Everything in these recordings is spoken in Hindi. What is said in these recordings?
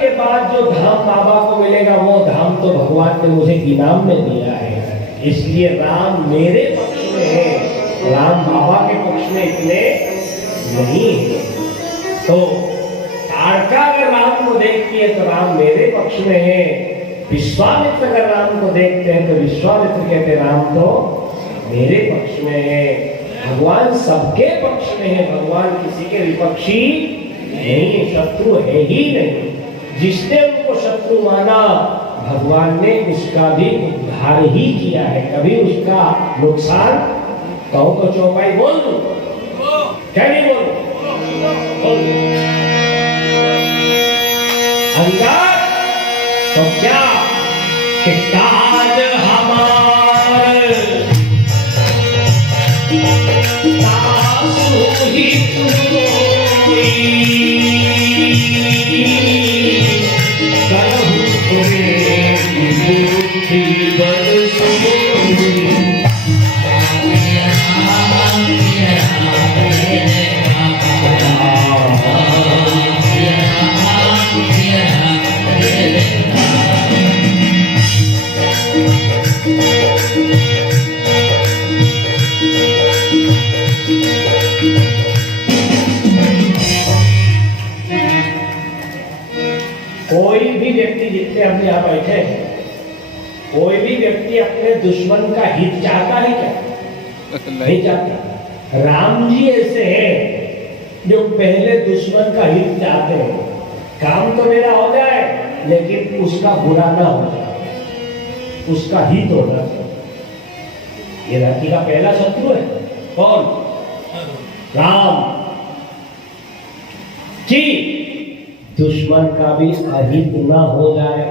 के बाद जो धाम बाबा को मिलेगा वो धाम तो भगवान ने मुझे इनाम में दिया है, इसलिए राम मेरे पक्ष में है, राम बाबा के पक्ष में इतने नहीं है। तो ताड़का अगर राम को देखती है तो राम मेरे पक्ष में है, विश्वामित्र अगर राम को देखते हैं तो विश्वामित्र कहते राम तो मेरे पक्ष में है। भगवान सबके पक्ष में है, भगवान किसी के विपक्षी नहीं, शत्रु है ही नहीं। जिसने उनको शत्रु माना भगवान ने उसका भी उद्धार ही किया है, कभी उसका नुकसान। कहो तो चौपाई बोल दूं, क्या नहीं बोलूं? अंगार तो क्या कि काज हमार तासु ही कोई करहु तुरे बुद्धि बल सोई। कोई भी व्यक्ति, जितने हम यहाँ बैठे हैं, कोई भी व्यक्ति अपने दुश्मन का हित चाहता है क्या? नहीं चाहता। राम जी ऐसे हैं जो पहले दुश्मन का हित चाहते हैं, काम तो मेरा हो जाए लेकिन उसका बुरा ना हो जाए, उसका हित होना चाहिए। ये धरती का पहला शत्रु है कौन? राम जी। दुश्मन का भी अहित न हो जाए,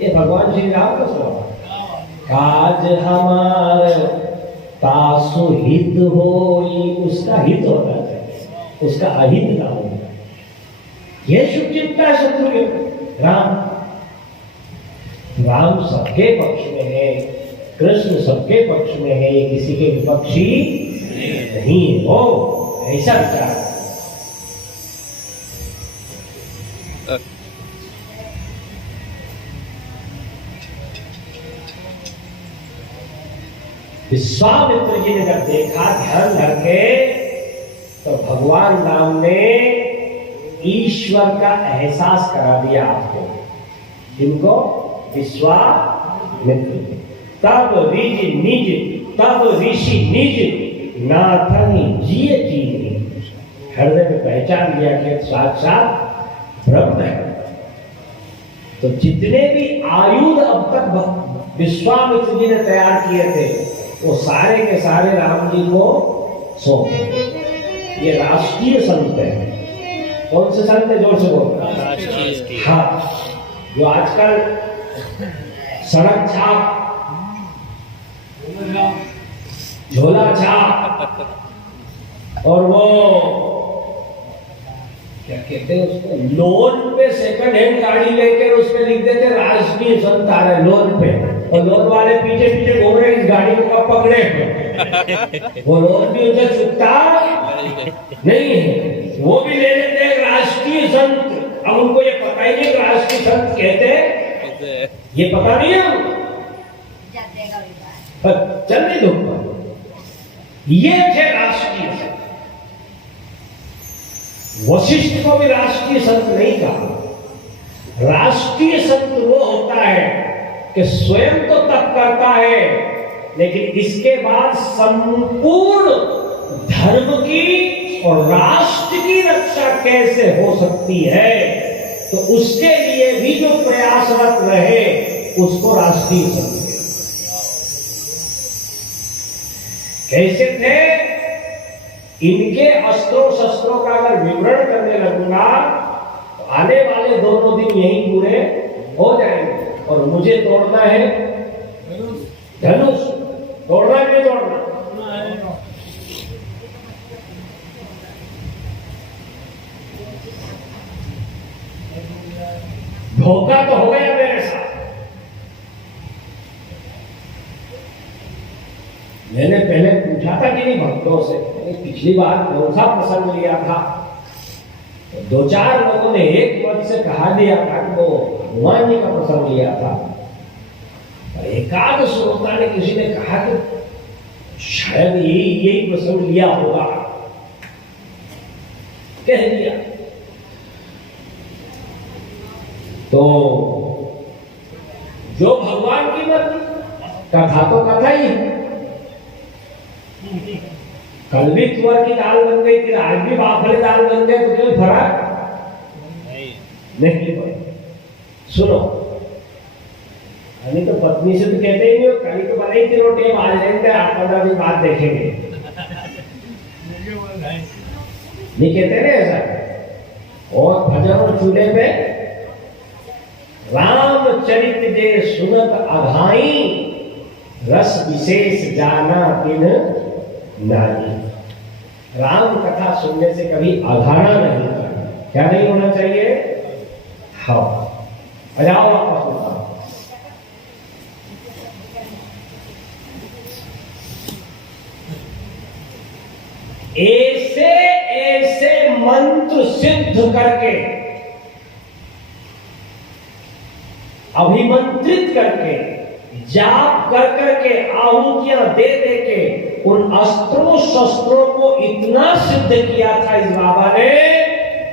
ये भगवान श्री राम का स्वभाव। काज हमार तासु हित होई, उसका हित होना चाहिए, उसका अहित ना हो जाए। ये शुभ चिंता है शत्रु के। राम सबके पक्ष में है, कृष्ण सबके पक्ष में है, ये किसी के विपक्षी नहीं है। हो ऐसा विचार। विश्वामित्र जी ने जब देखा ध्यान धर के, तो भगवान राम ने ईश्वर का एहसास करा दिया आपको। जिनको विश्वामित्र, तब ऋज निज, तब ऋषि निज, नाथनी जिये जी। हृदय में पहचान लिया कि साक्षात ब्रह्म है। तो जितने भी आयुध अब तक विश्वामित्र जी ने तैयार किए थे, वो सारे के सारे राम जी को सौंप। ये राष्ट्रीय संत है। कौन से संत है? जोर से बोलो। हाँ, जो आजकल सड़क छाप, झोला छाप, और वो क्या कहते हैं उसको, लोन पे सेकंड हैंड गाड़ी लेकर उसमें लिख देते राष्ट्रीय संत आ रहे लोन पे, और लोन वाले पीछे पीछे घूम रहे इस गाड़ी को कब पकड़े। वो लोन भी उसे चुकता नहीं है, वो भी ले लेते हैं राष्ट्रीय संत। अब उनको ये पता ही नहीं राष्ट्रीय संत कहते हैं, ये पता नहीं है। चल नहीं दो, ये थे राष्ट्रीय संत। वशिष्ठ को भी राष्ट्रीय संत नहीं कहा। राष्ट्रीय संत वो होता है कि स्वयं तो तप करता है, लेकिन इसके बाद संपूर्ण धर्म की और राष्ट्र की रक्षा कैसे हो सकती है, तो उसके लिए भी जो प्रयासरत रहे उसको राष्ट्रीय संत। कैसे थे? इनके अस्त्रों शस्त्रों का अगर विवरण करने लगूंगा तो आने वाले दोनों दिन यही पूरे हो जाएंगे। और मुझे तोड़ना है धनुष, तोड़ना है नहीं तोड़ना? धोखा तो हो गया मेरे साथ। मैंने पहले पूछा था कि नहीं भक्तों से, पिछली बार कौन सा प्रसंग लिया था, तो दो चार लोगों ने एक मत से कहा दिया था कि वो भगवान जी का प्रसंग लिया था। एकाध श्रोता ने किसी ने कहा कि शायद यही प्रसंग लिया होगा, कह दिया। तो जो भगवान की मत, कथा तो कथा ही है। कल भी तुअर की दाल बन गई थी, आज भी बाफले दाल बन गए, तो कोई फर्क नहीं पड़ा। सुनो, अभी तो पत्नी से तो कहते ही नहीं हो, कल तो बनाई थी रोटी, हम आज लेंगे, 8-15 दिन बाद देखेंगे, नहीं कहते ना ऐसा। और भजन और चूल्हे पे रामचरित जे सुनत अघाई, रस विशेष जाना तिन नारी। राम कथा सुनने से कभी अघाना नहीं करना। क्या नहीं होना चाहिए? हाँ, बजाओ वापस होता। ऐसे ऐसे मंत्र सिद्ध करके, अभिमंत्रित करके, जाप कर करके, आहुतियां दे दे के उन अस्त्रों शस्त्रों को इतना सिद्ध किया था इस बाबा ने।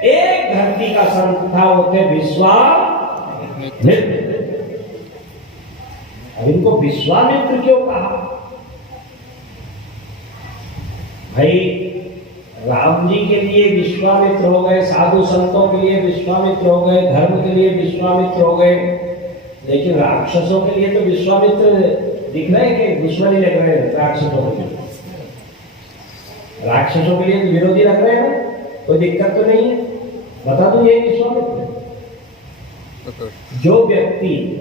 एक धरती का संत था, वो थे विश्वामित्र। अब इनको विश्वामित्र क्यों कहा? भाई राम जी के लिए विश्वामित्र हो गए, साधु संतों के लिए विश्वामित्र हो गए, धर्म के लिए विश्वामित्र हो गए, लेकिन राक्षसों के लिए तो विश्वामित्र दिख रहे हैं कि दुश्मनी लग रहे हैं। राक्षसों के लिए, राक्षसों के लिए तो विरोधी लग रहे हैं ना, कोई दिक्कत तो नहीं है। बता दूं ये विश्वामित्र जो व्यक्ति